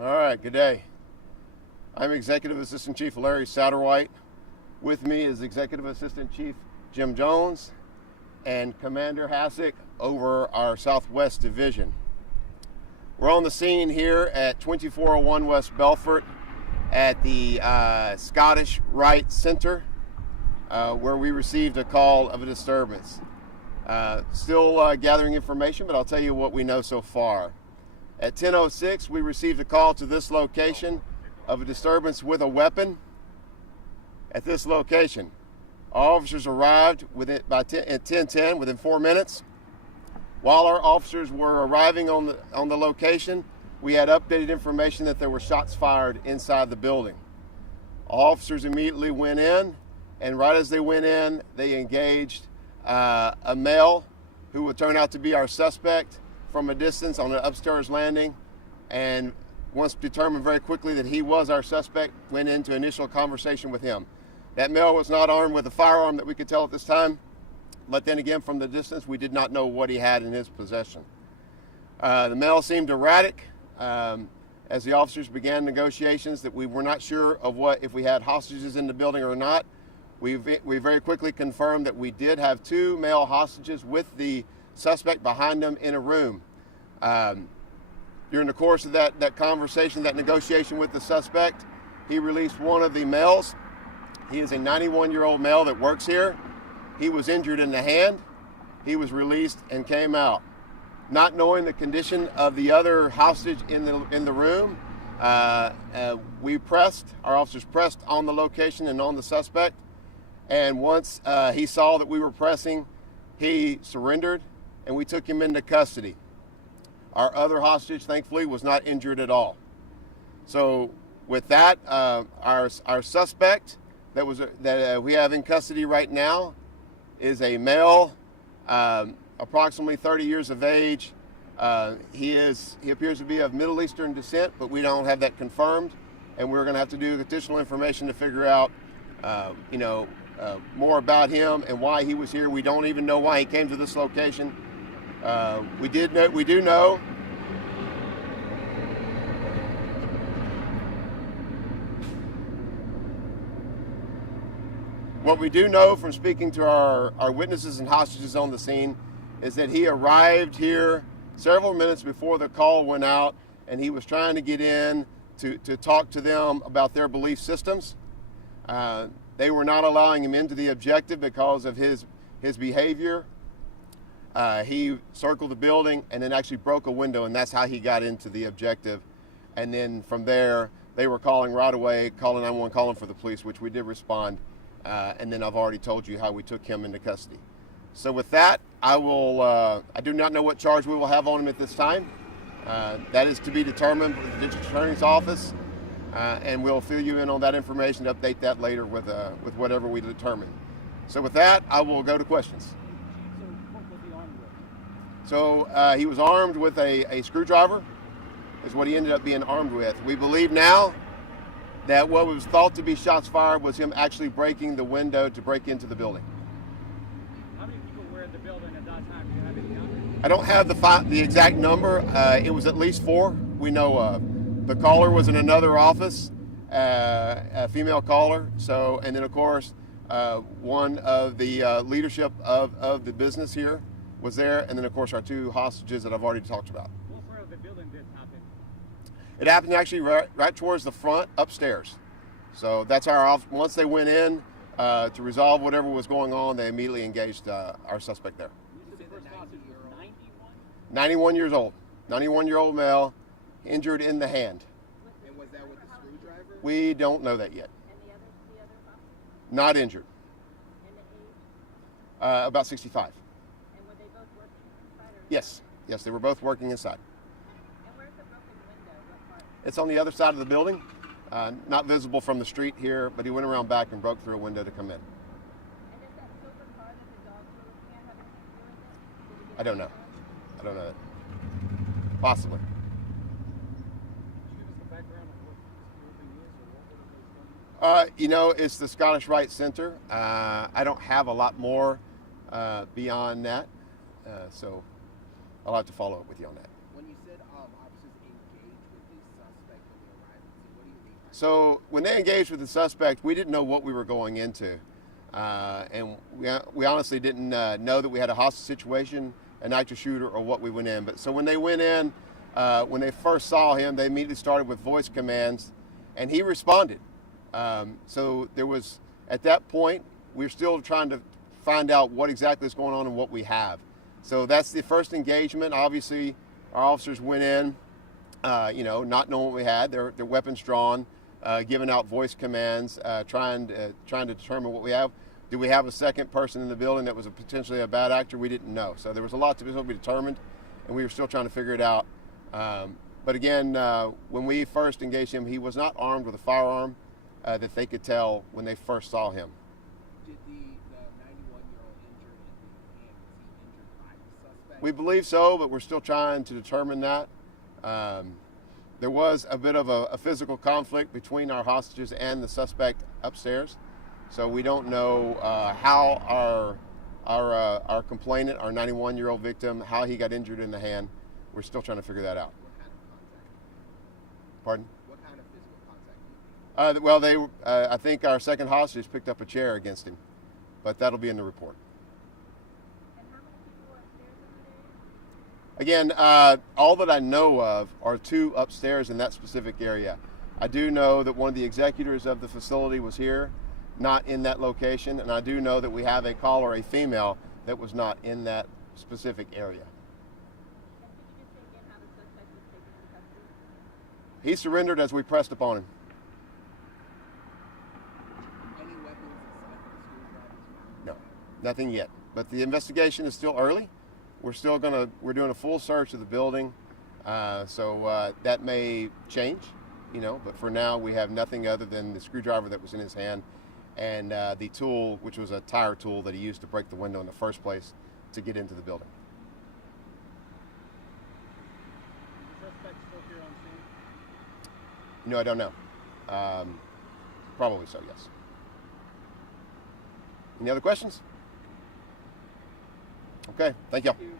All right, good day. I'm Executive Assistant Chief Larry Satterwhite. With me is Executive Assistant Chief Jim Jones and Commander Hassick over our Southwest Division. We're on the scene here at 2401 West Belfort at the Scottish Rite Center, where we received a call of a disturbance. Still gathering information, but I'll tell you what we know so far. At 10:06, we received a call to this location of a disturbance with a weapon at this location. Our officers arrived at 10:10, within 4 minutes. While our officers were arriving on the location, we had updated information that there were shots fired inside the building. Officers immediately went in, and right as they went in, they engaged a male who would turn out to be our suspect from a distance on an upstairs landing, and once determined very quickly that he was our suspect, went into initial conversation with him. That male was not armed with a firearm that we could tell at this time, but then again, from the distance, we did not know what he had in his possession. The male seemed erratic as the officers began negotiations that we were not sure of if we had hostages in the building or not. We very quickly confirmed that we did have 2 male hostages with the suspect behind them in a room. During the course of that conversation, that negotiation with the suspect, he released one of the males. He is a 91-year-old male that works here. He was injured in the hand. He was released and came out. Not knowing the condition of the other hostage in the room, our officers pressed on the location and on the suspect. And once he saw that we were pressing, he surrendered, and we took him into custody. Our other hostage, thankfully, was not injured at all. So with that, our suspect that we have in custody right now is a male, approximately 30 years of age. He appears to be of Middle Eastern descent, but we don't have that confirmed, and we're going to have to do additional information to figure out, more about him and why he was here. We don't even know why he came to this location. We do know what we do know from speaking to our witnesses and hostages on the scene is that he arrived here several minutes before the call went out, and he was trying to get in to talk to them about their belief systems. They were not allowing him into the objective because of his behavior. He circled the building and then actually broke a window, and that's how he got into the objective. And then from there, they were calling right away, calling 911, calling for the police, which we did respond. And then I've already told you how we took him into custody. So with that, I do not know what charge we will have on him at this time. That is to be determined with the District Attorney's Office. And we'll fill you in on that information, update that later with whatever we determine. So with that, I will go to questions. So what was he armed with? So he was armed with a screwdriver, is what he ended up being armed with. We believe now that what was thought to be shots fired was him actually breaking the window to break into the building. How many people were in the building at that time? Do you have any number? I don't have the exact number. It was at least 4 we know of. The caller was in another office, a female caller. So, and then of course, one of the leadership of the business here was there, and then of course our 2 hostages that I've already talked about. What part of the building did happen? It happened actually right towards the front, upstairs. So that's once they went in to resolve whatever was going on, they immediately engaged our suspect there. You said the first hostage was 91? 91 years old, 91-year-old male, injured in the hand. And was that with the screwdriver? We don't know that yet. And the other hostage? Not injured. And the age? About 65. And were they both working inside? Or Yes, they were both working inside. And where's the broken window? What part? It's on the other side of the building, not visible from the street here, but he went around back and broke through a window to come in. And is that silver car that the dogs were looking at have anything to do with it? Did he get I don't know. insurance? I don't know that. Possibly. Can you give us the background of what this building is or what it was done? It's the Scottish Rite Center. I don't have a lot more beyond that, so I'll have to follow up with you on that. When you said officers engaged with the suspect, So when they engaged with the suspect, we didn't know what we were going into. And we honestly didn't know that we had a hostage situation, an active shooter, or what we went in. But so when they went in, when they first saw him, they immediately started with voice commands, and he responded. So there was, at that point, we were still trying to find out what exactly is going on and what we have. So that's the first engagement. Obviously, our officers went in, not knowing what we had, their weapons drawn, giving out voice commands, trying to determine what we have. Do we have a second person in the building that was potentially a bad actor? We didn't know. So there was a lot to be determined, and we were still trying to figure it out. But again, when we first engaged him, he was not armed with a firearm that they could tell when they first saw him. Did the 91-year-old injured in the hand, was he injured by the suspect? We believe so, but we're still trying to determine that. There was a bit of a physical conflict between our hostages and the suspect upstairs. So we don't know how our complainant, our 91-year-old victim, how he got injured in the hand. We're still trying to figure that out. What kind of contact? Pardon? What kind of physical contact did you I think our second hostage picked up a chair against him, but that'll be in the report. And how many people were upstairs in the Again, all that I know of are 2 upstairs in that specific area. I do know that one of the executors of the facility was here, not in that location, and I do know that we have a caller, a female, that was not in that specific area. And could you just say again how the suspect was taken into custody? He surrendered as we pressed upon him. Any weapons except for screwdrivers? No, nothing yet. But the investigation is still early. We're doing a full search of the building, so that may change, but for now we have nothing other than the screwdriver that was in his hand and the tool, which was a tire tool that he used to break the window in the first place to get into the building. Is the suspect still here on scene? I don't know. Probably so, yes. Any other questions? Okay, thank you. Thank you.